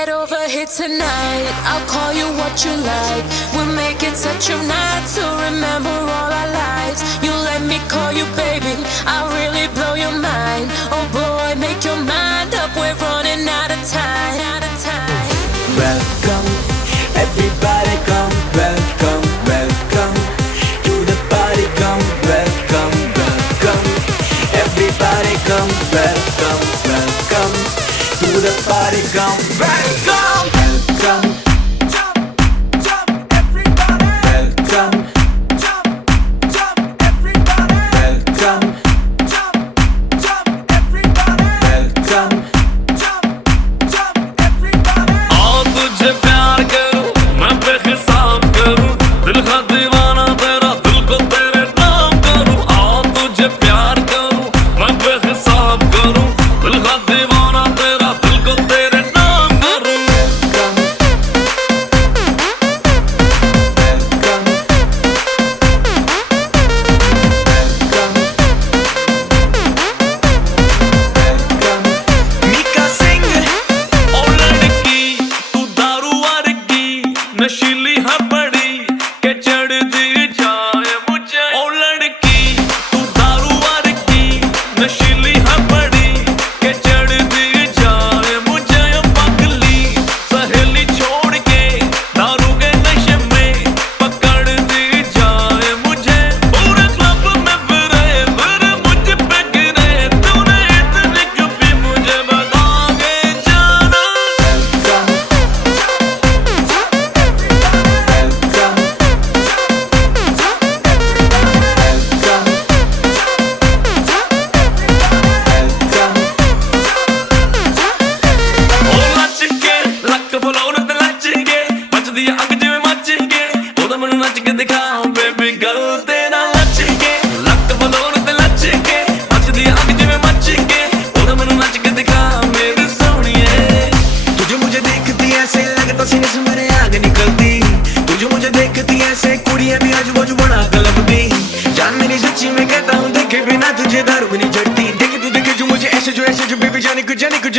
get over here tonight. I'll call you what you like. We'll make it such a night to remember all our lives. You let me call you baby, I'll really blow your mind. Oh boy, make your mind up, we're running out of time. Welcome, everybody come. Welcome, welcome to the party, come. Welcome, welcome, everybody come. Welcome, welcome to the party, come. Welcome, welcome.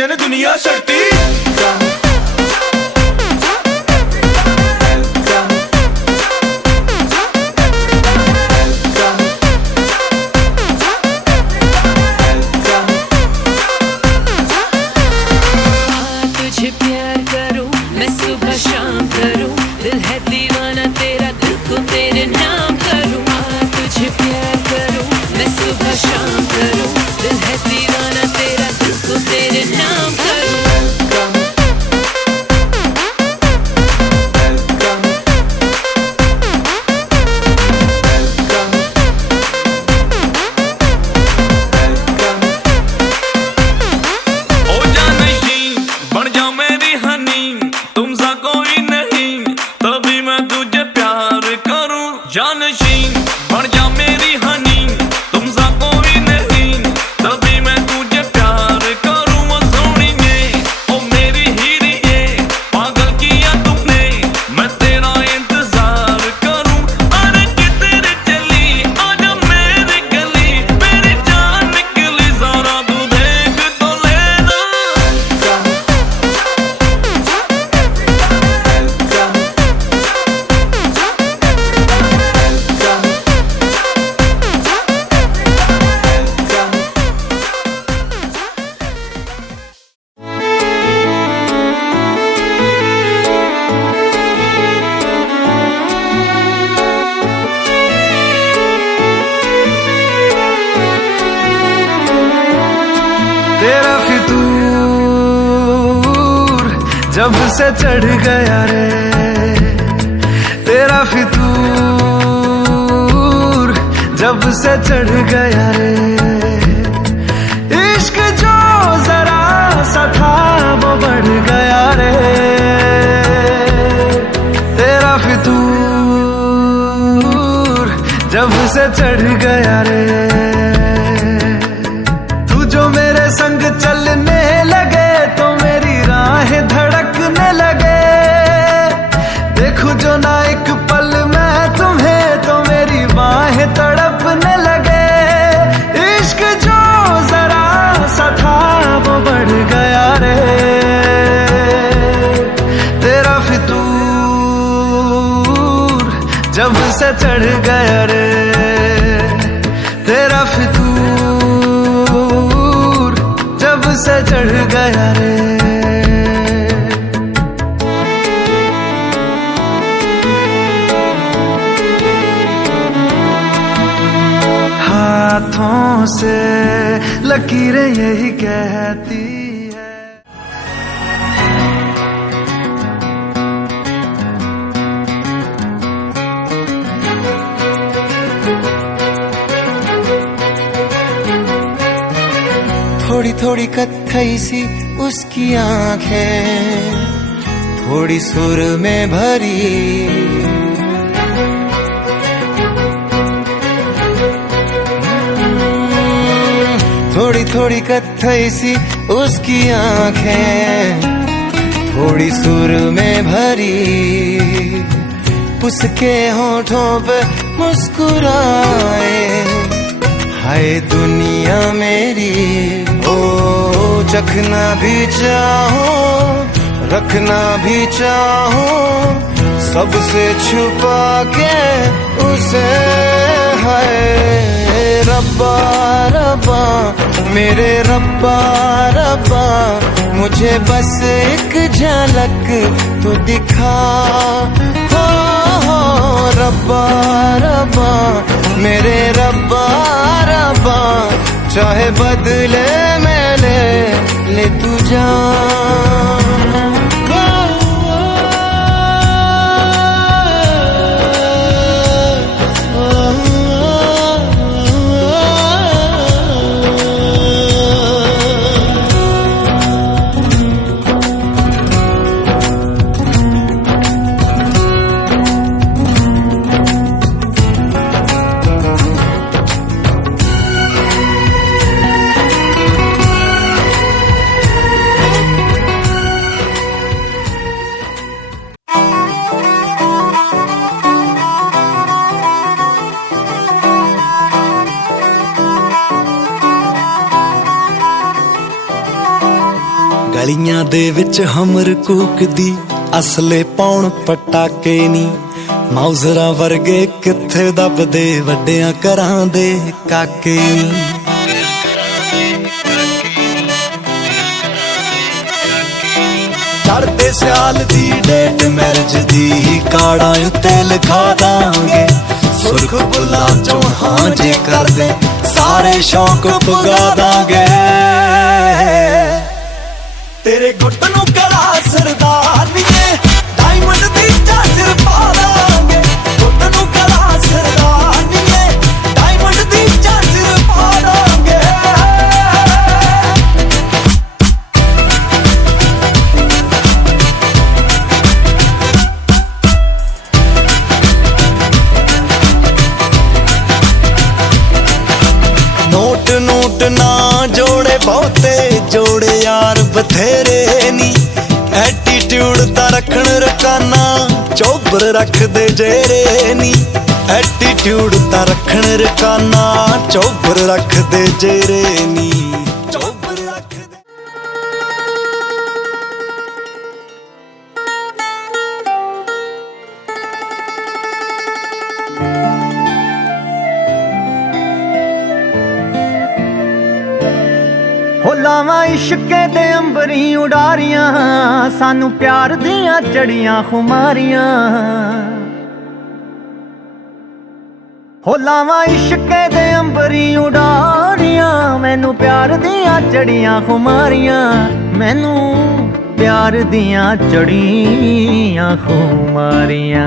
जाने दुनिया सड़ती तुझे प्यार करूं मैं सुबह शाम करूं, दिल है दीवाना तेरा, दिल को तेरे नाम करूं। तुझे प्यार करूं मैं सुबह शाम करूं, दिल है दीवाना तेरा, दिल को तेरे नाम करूं। जानशीन बढ़ जा मेरी हनी, तुम सा कोई नहीं, तभी मैं तुझे प्यार करूं। वो सोनिए ओ मेरी हीरिए, पागल किया तुमने, मैं तेरा इंतजार करूं। अरे किधर चली आजा मेरी गली, मेरी जान निकली जरा तू देख तो लेना। तेरा फितूर जब से चढ़ गया रे, तेरा फितूर जब से चढ़ गया रे। इश्क जो जरा सा था वो बढ़ गया रे, तेरा फितूर जब से चढ़ गया रे। संग चलने लगे तो मेरी राहें धड़कने लगे, देखूं जो ना एक पल मैं तुम्हें तो मेरी बाहें तड़पने लगे। इश्क जो जरा सा था वो बढ़ गया रे, जब से चढ़ गया रे तेरा फितूर, जब से चढ़ गया रे। हाथों से लकीरें यही कहती है। थोड़ी थोड़ी कत्थई सी उसकी आंखें, थोड़ी सुर में भरी, थोड़ी थोड़ी कत्थई सी उसकी आंखें, थोड़ी सुर में भरी, उसके होठों पे मुस्कुराए, हाय दुनिया मेरी। ओ चखना भी चाहो, रखना भी चाहो, सबसे छुपा के उसे, हाय रब्बा रब्बा मेरे रब्बा रब्बा, मुझे बस एक झलक तो दिखा। हो रब्बा रब्बा मेरे रब्बा रब्बा, चाहे बदले में ले तू जान। ਗਲੀਆਂ ਦੇ ਵਿੱਚ ਹਮਰ ਕੂਕਦੀ, ਅਸਲੇ ਪਾਉਣ ਪਟਾਕੇ ਨੀ, ਮਾਊਜ਼ਰਾਂ ਵਰਗੇ ਕਿੱਥੇ ਦੱਬਦੇ ਵੱਡਿਆਂ ਘਰਾਂ ਦੇ ਕਾਕੇ ਨੀ। ਚੜ੍ਹਦੇ ਸਿਆਲ ਦੀ ਡੇਟ ਮੈਰਿਜ ਦੀ, ਕਾਰਡਾਂ ਉੱਤੇ ਲਿਖਾ ਦਾਂਗੇ ਸੁਰਖ ਬੁੱਲਾਂ ਚੋਂ ਹਾਂ ਜੇ ਕਰਦੇ, ਸਾਰੇ ਸ਼ੌਕ ਪੁਗਾ ਦਾਂਗੇ। तेरे गुट नू कड़ा सरदारनीए, डायमंड दी झांझर पा दांगे। गुट नू कड़ा सरदारनीए, डायमंड दी झांझर पा दांगे। नोट नोट ना जोड़े बहुते, जोड़े यार बथेरे नी, एटीट्यूड ता रखण रकाना, चौबर रख दे जेरे नी। एटीट्यूड ता रखण रकाना, चौबर रख दे जेरे नी, चौबर रख दे। हो लावां इश्के दे अंबरी उडारियां, सानू प्यार दियां चढ़ियां खुमारियां। हो लावां इश्के दे अंबरी उडारियां, मैनू प्यार दियां चढ़ियां खुमारियां, मैनू प्यार दियां चढ़ियां खुमारियां।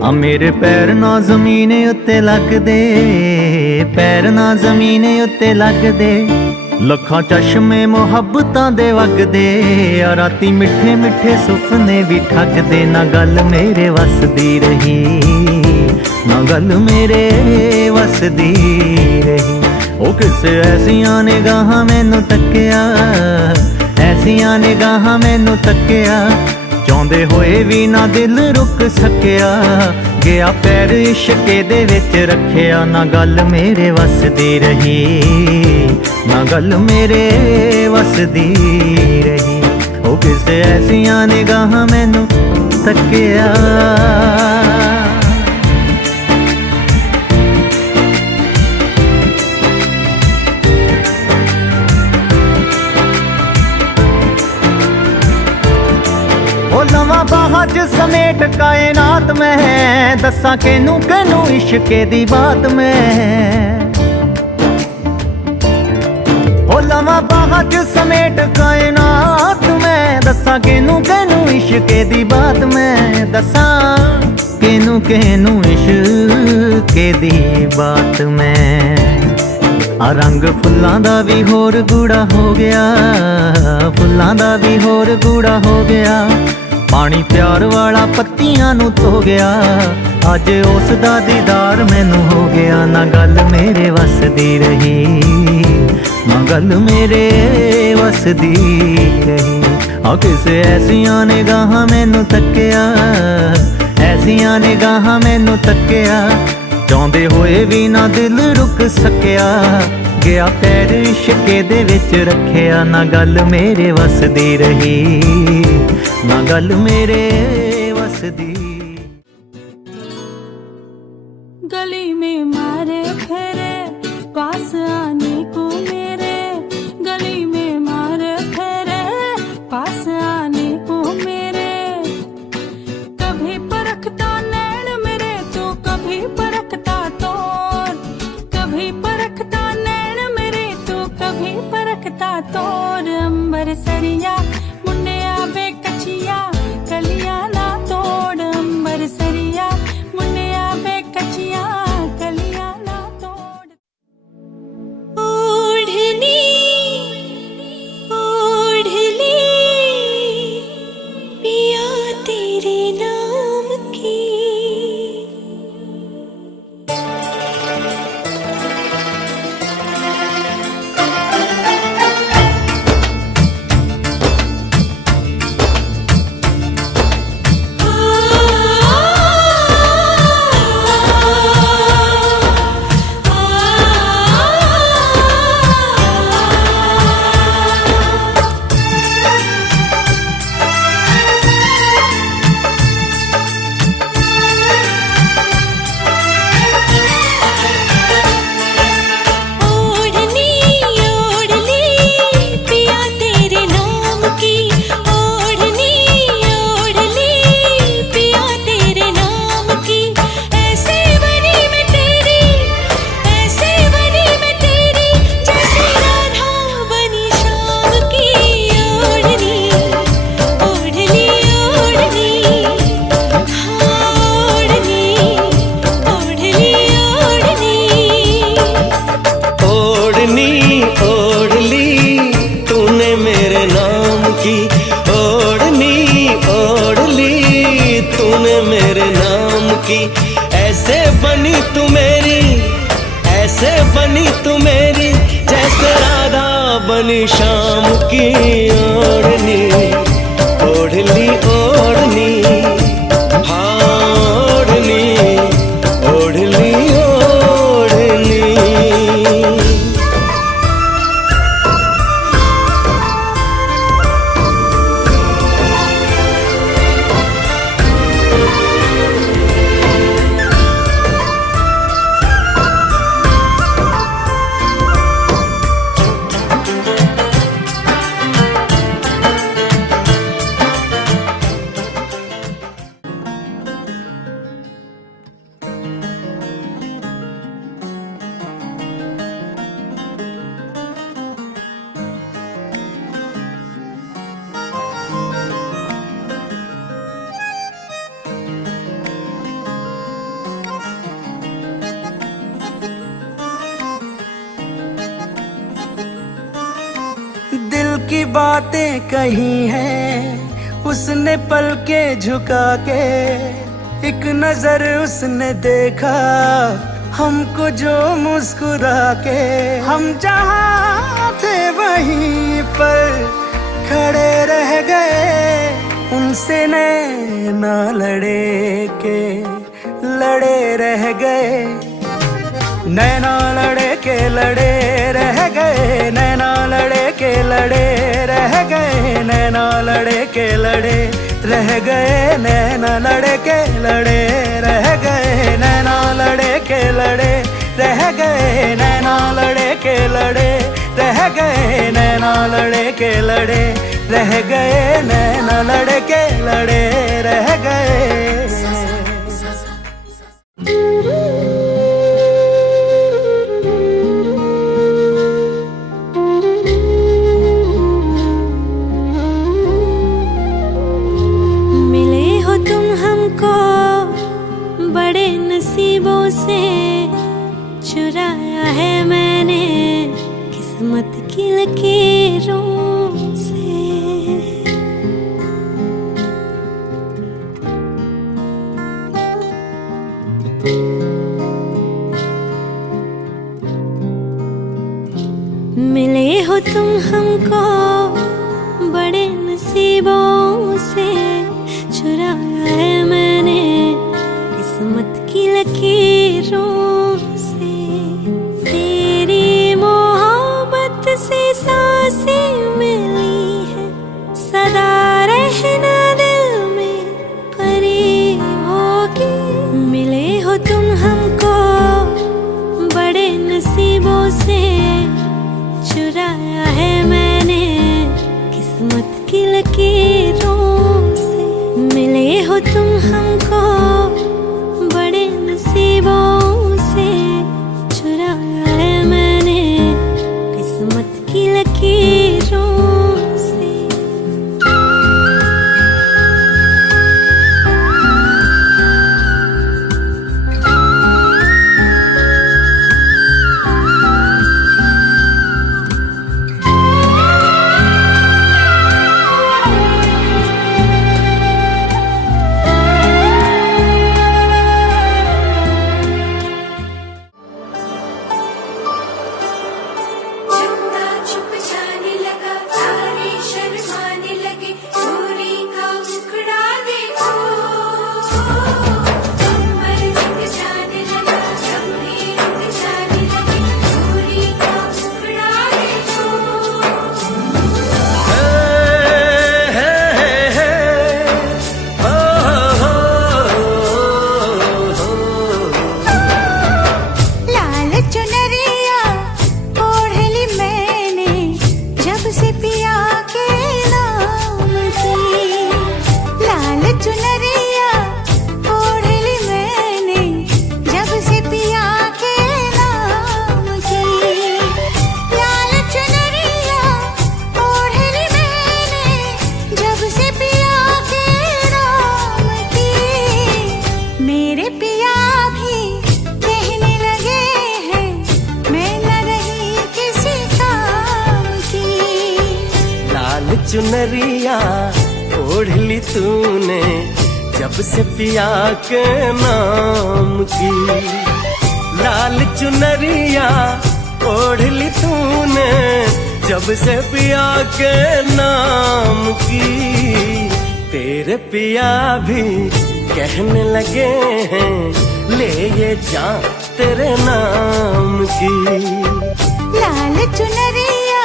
आ मेरे पैर ना जमीने उत्ते लगदे, पैर ना जमीने उत्ते लगदे, लखां चश्मे मुहब्बतां दे वगदे, आ राती मिठे मिठे सुपने भी ठगदे। ना गल मेरे वस दी रही, ना गल मेरे वस दी रही। ओ किसे ऐसियां निगाहां मैनू तक्किया, ऐसियां निगाहां मैनू तक्किया, चाहुंदे होए भी ना दिल रुक सकिया। गया पैर इश्के दे विच रखिया, ना गल मेरे वस दी रही, ना गल मेरे वस दी रही। ओ किसे ऐसियां निगाहां मैनू तक्किया। ਬਾਹਾਂ 'ਚ ਸਮੇਟ ਕਾਇਨਾਤ ਮੈਂ ਦੱਸਾਂ ਕਿਨੂੰ ਕਿਨੂੰ ਇਸ਼ਕੇ ਦੀ ਬਾਤ ਮੈਂ ਹੋ ਲਵਾਂ ਬਾਹਾਂ 'ਚ ਸਮੇਟ ਕਾਇਨਾਤ ਮੈਂ ਦੱਸਾਂ ਕਿਨੂੰ ਕਿਨੂੰ ਇਸ਼ਕੇ ਦੀ ਬਾਤ ਮੈਂ ਦੱਸਾਂ ਕਿਨੂੰ ਕਿਨੂੰ ਇਸ਼ਕੇ ਦੀ ਬਾਤ ਮੈਂ ਆ ਰੰਗ ਫੁੱਲਾਂ ਦਾ ਵੀ ਹੋਰ ਗੂੜਾ ਹੋ ਗਿਆ ਫੁੱਲਾਂ ਦਾ ਵੀ ਹੋਰ ਗੂੜਾ ਹੋ ਗਿਆ ਪਾਣੀ ਪਿਆਰ ਵਾਲਾ ਪੱਤੀਆਂ ਨੂੰ ਧੋ ਗਿਆ ਅੱਜ ਉਸ ਦਾ ਦੀਦਾਰ ਮੈਨੂੰ ਹੋ ਗਿਆ ਨਾ ਗੱਲ ਮੇਰੇ ਵੱਸ ਦੀ ਰਹੀ ਨਾ ਗੱਲ ਮੇਰੇ ਵੱਸ ਦੀ ਰਹੀ ਆ ਕਿਸੇ ਐਸੀਆਂ ਨਿਗਾਹਾਂ ਮੈਨੂੰ ਤੱਕਿਆ ਐਸੀਆਂ ਨਿਗਾਹਾਂ ਮੈਨੂੰ ਤੱਕਿਆ ਚਾਹੁੰਦੇ ਹੋਏ ਵੀ ਨਾ ਦਿਲ ਰੁਕ ਸਕਿਆ ਗਿਆ ਪੈਰ ਇਸ਼ਕੇ ਦੇ ਵਿੱਚ ਰੱਖਿਆ ਨਾ ਗੱਲ ਮੇਰੇ ਵੱਸ ਦੀ ਰਹੀ ਨਾ ਗੱਲ ਮੇਰੇ ਵੱਸ ਦੀ गली में मारे फेरे पास आने को मेरे गली में मारे फेरे पास आने को मेरे कभी परखता नैन मेरे तो कभी परखता तोर कभी परखता नैन मेरे तो कभी परखता तोर अंबर सरिया मुंडे आवे कचिया कलिया ना तोड़ अंबर सरिया मुंडे आवे कचिया कलिया ना तोड़ ओढ़नी ओढ़ ली पिया तेरे नाम की ओढ़नी ओढ़ ली पिया तेरे नाम की ओढ़नी ओढ़ ली पिया तेरे नाम की ऐसे बनी मैं तेरी ऐसे बनी मैं तेरी जैसे राधा बनी शाम की ओढ़नी ओढ़ ली ओढ़नी हाँ ओढ़नी ओढ़ ली ओढ़नी ओढ़नी ओढ़ ली तूने मेरे नाम की ओढ़नी ओढ़ ली तूने मेरे नाम की ऐसे बनी तू मेरी ऐसे बनी तू मेरी जैसे राधा बनी शाम की ओढ़नी ओढ़ ली ओढ़नी हाँ ओढ़नी ओढ़ ली ओढ़नी दिल की बातें कही हैं उसने पल के झुका के एक नजर उसने देखा हमको जो मुस्कुरा के हम जहाँ थे वहीं पर खड़े रह गए उनसे नैना लड़े के लड़े रह गए नैना लड़े के लड़े रह गए नैना लड़े के लड़े रह गए नैना लड़े के लड़े रह गए नैना लड़े के लड़े रह गए नैना लड़े के लड़े रह गए नैना लड़े के लड़े रह गए नैना लड़े के लड़े, रह गए नैना लड़े के लड़े, रह गए। मिले हो तुम हमको बड़े नसीबों से, चुराया है मैंने किस्मत की लकीरों से। मिले हो तुम हमको बड़े नसीबों से, चुराया है मैंने किस्मत की लकीरों से। तेरी मोहब्बत से सांसें मिली है, सदा रहना दिल में करीब होगी। मिले हो तुम हमको बड़े नसीबों से, चुराया है मैंने किस्मत की लकीरों से। मिले हो तुम हमको बड़े नसीबों से, चुराया है मैंने किस्मत की लकीरों से। चंदा छुप जाने लगा, तारे शर्माने लगे, चोरी का मुखड़ा देखो। अंबर रुक जाने लगा, चमड़ी रुक जाने लगे, चोरी का मुखड़ा देखो। लाल चुनरिया ओढ़ ली मैंने, जब से पिया के नाम की। लाल चुनरिया ओढ़ ली मैंने, जब से पिया के नाम की। लाल चुनरिया ओढ़ ली मैंने, जब से पिया के नाम की। मेरे पिया भी कहने लगे हैं, मैं न रही किसी काम की। लाल चुनरिया ओढ़ ली तूने, जब से पिया के नाम की। लाल चुनरिया ओढ़ ली तूने, जब से पिया के नाम की। तेरे पिया भी कहने लगे हैं, ले ये जान तेरे नाम की। लाल चुनरिया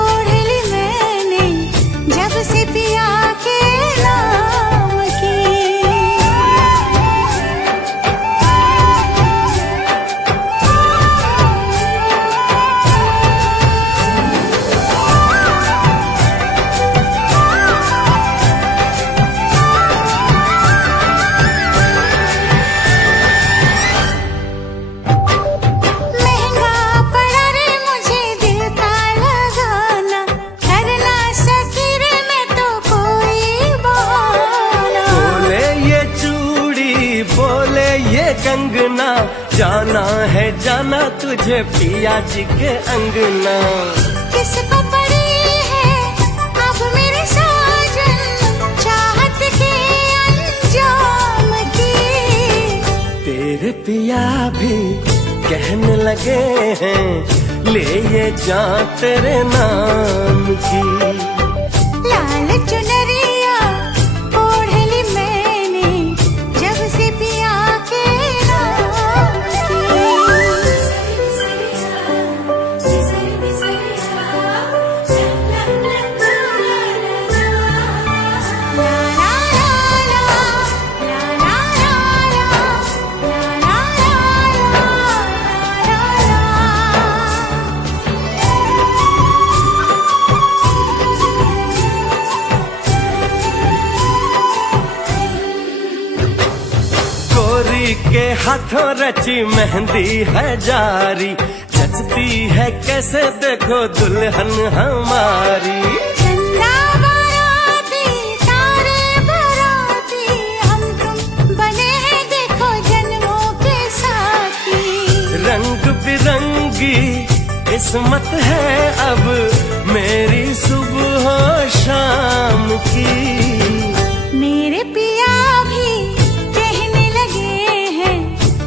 ओढ़ ली मैंने, जब से पिया के नाम की। महंगा पड़ा रे मुझे दिल का लगाना, कर ना सकी रे मैं तो कोई बहाना। बोले ये चूड़ी बोले ये कंगना, जाना है जाना तुझे पिया जी के अंगना। किसको पड़ी है अब मेरे साजन, चाहत के अंजाम की। तेरे पिया भी कहने लगे हैं, ले ये जान तेरे नाम की। लाल चुनरिया ओढ़ ली मैंने, जब से पिया के नाम की। हाथों रची मेहंदी है जारी, जचती है कैसे देखो दुल्हन हमारी। चंदा बाराती तारे बाराती, हम तुम बने हैं देखो जन्मों के साथी। रंग बिरंगी किस्मत है अब मेरी सुबह शाम की। मेरे पिया भी कहने लगे हैं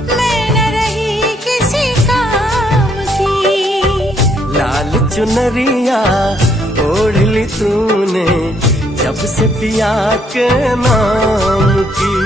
मैं न रही किसी काम की। लाल चुनरिया ओढ़ ली तूने जब से पिया के नाम की।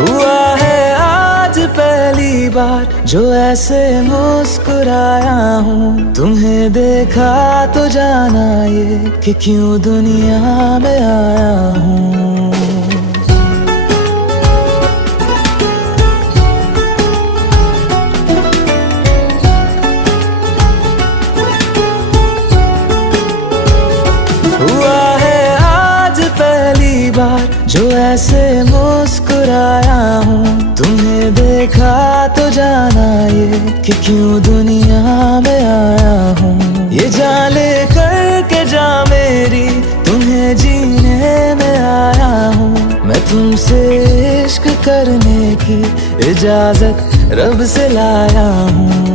हुआ है आज पहली बार जो ऐसे मुस्कुराया हूँ, तुम्हें देखा तो जाना ये कि क्यों दुनिया में आया हूँ। हुआ है आज पहली बार जो ऐसे मुस्कुराया हूँ, तुम्हें देखा तो जाना ये कि क्यों दुनिया में आया हूँ। ये जान ले करके जा मेरी तुम्हें जीने में आया हूँ। मैं तुमसे इश्क करने की इजाजत रब से लाया हूँ।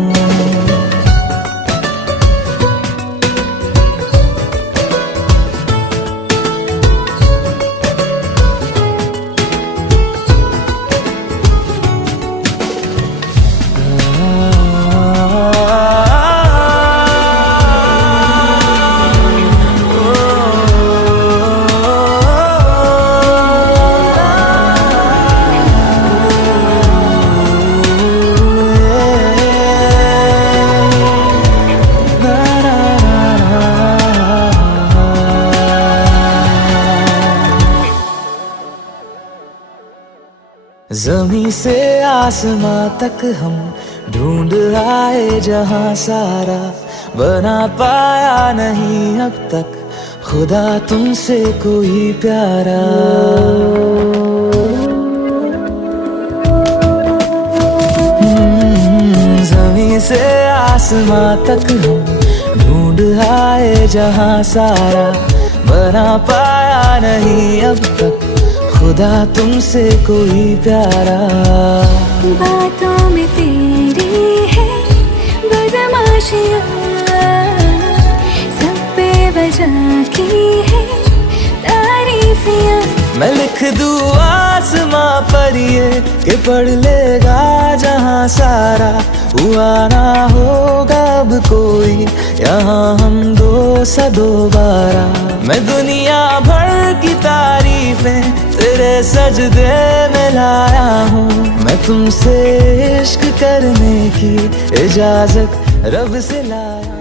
जमीं से आसमां तक हम ढूंढ आए जहां सारा, बना पाया नहीं अब तक खुदा तुमसे कोई प्यारा। जमीं से आसमां तक हम ढूंढ आए जहां सारा, बना पाया नहीं अब तक खुदा तुमसे कोई प्यारा। बातों में तेरी है बदमाशियाँ, सब पे वजह की है तारीफियाँ। मैं लिख दूँ आसमां पर ये कि पढ़ लेगा जहां सारा, हुआ ना होगा अब कोई यहाँ हम दो सा दोबारा। मैं दुनिया भर की तारीफें तेरे सजदे में लाया हूँ। मैं तुमसे इश्क करने की इजाजत रब से लाया।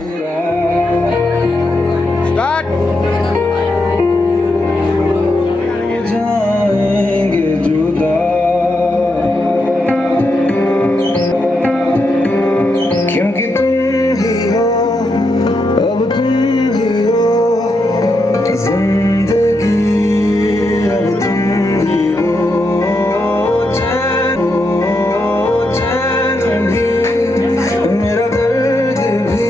मेरा दर्द भी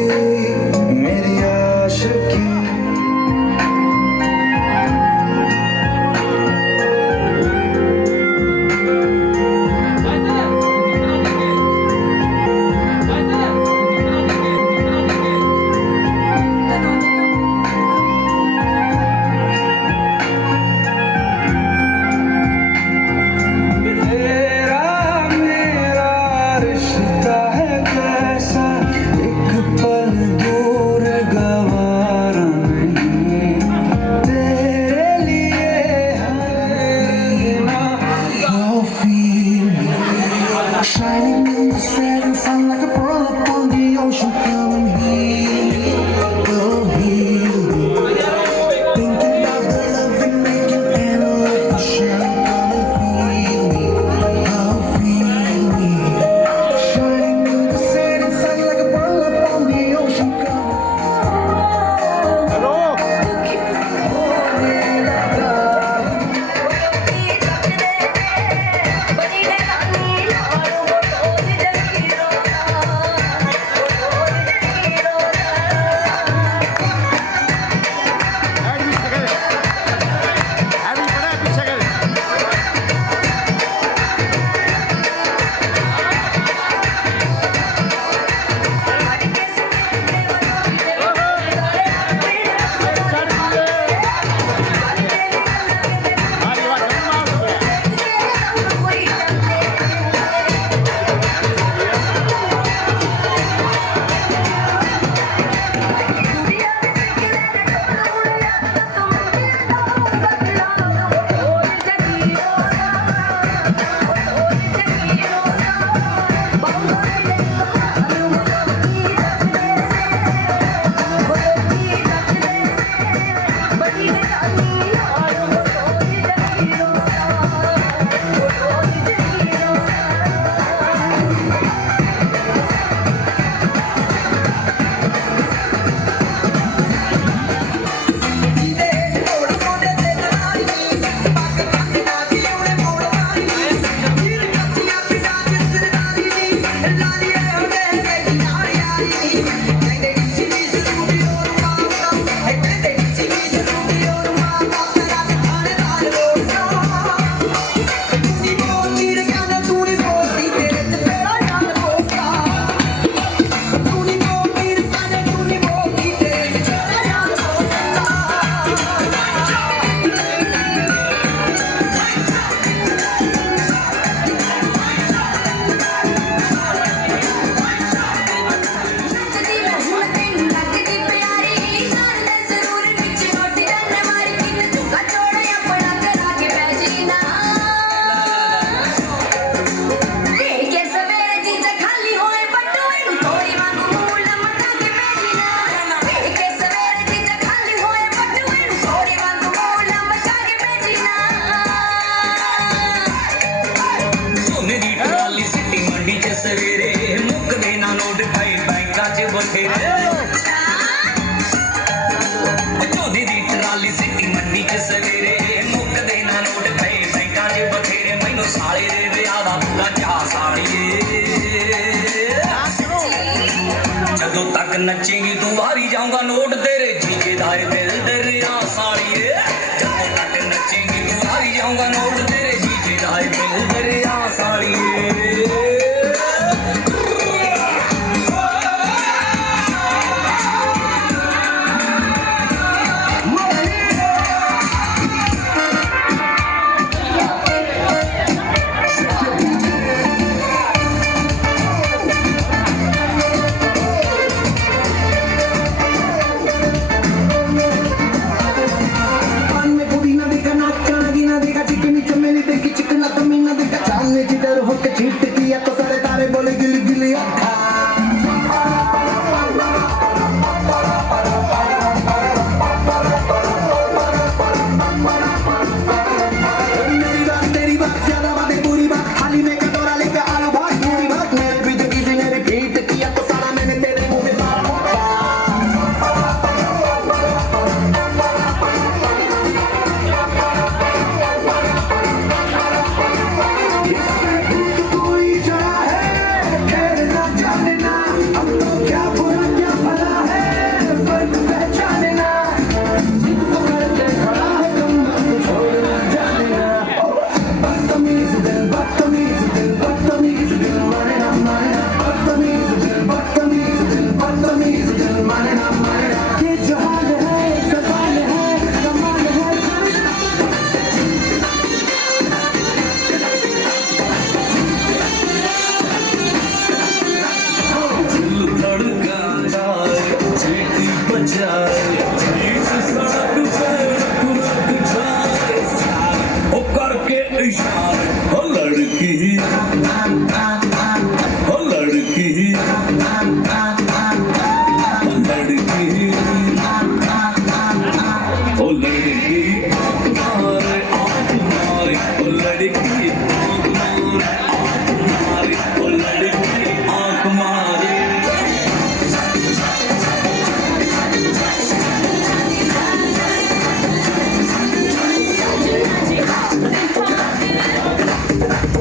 नचेंगी तू हारी जाऊंगा नोट तेरे जीके दाए दिल दरिया साड़िए जब तक नचेंगी तू हारी जाऊंगा नोट तेरे जीके दाए दिल दरिया साड़िए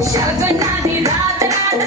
शगनानी रात रात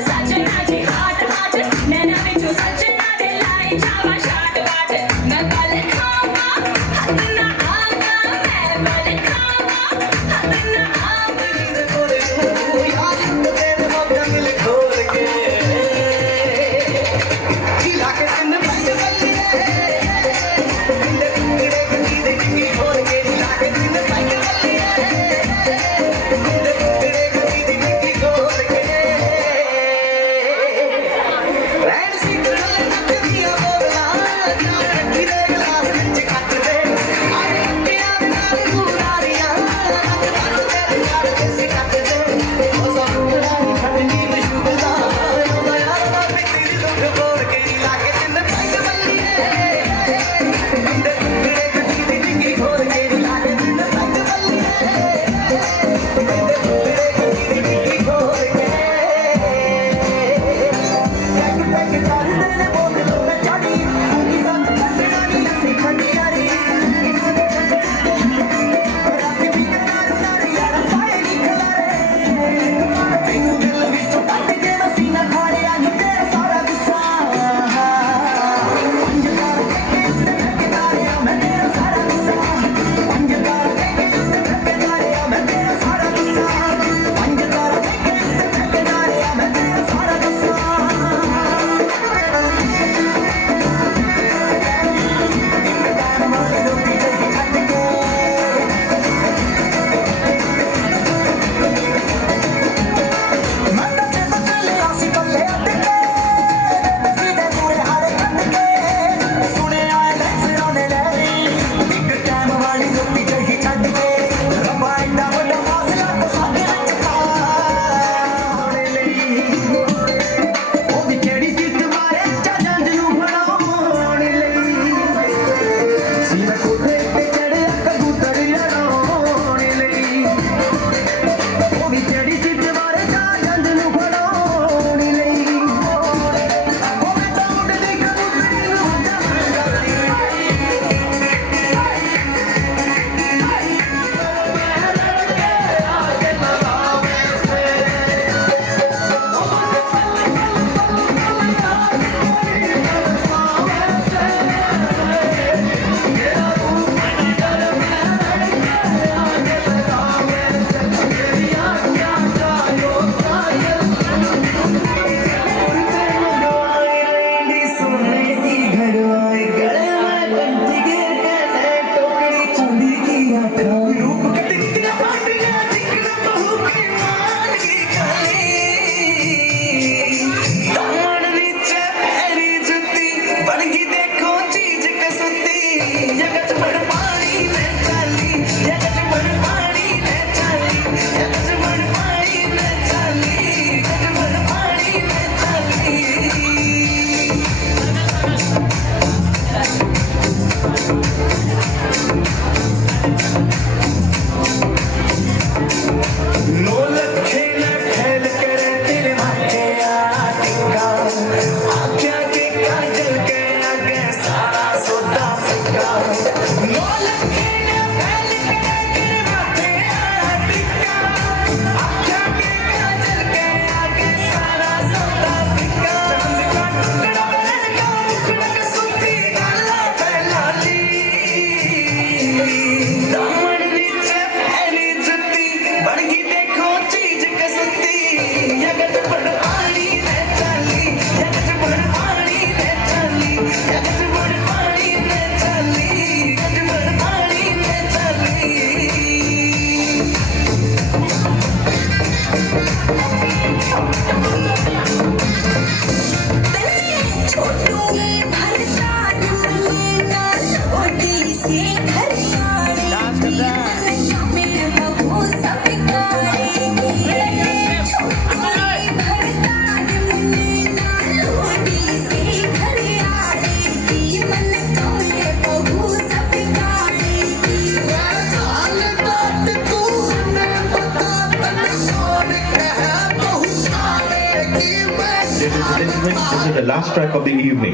Ladies and gentlemen, this is the last track of the evening.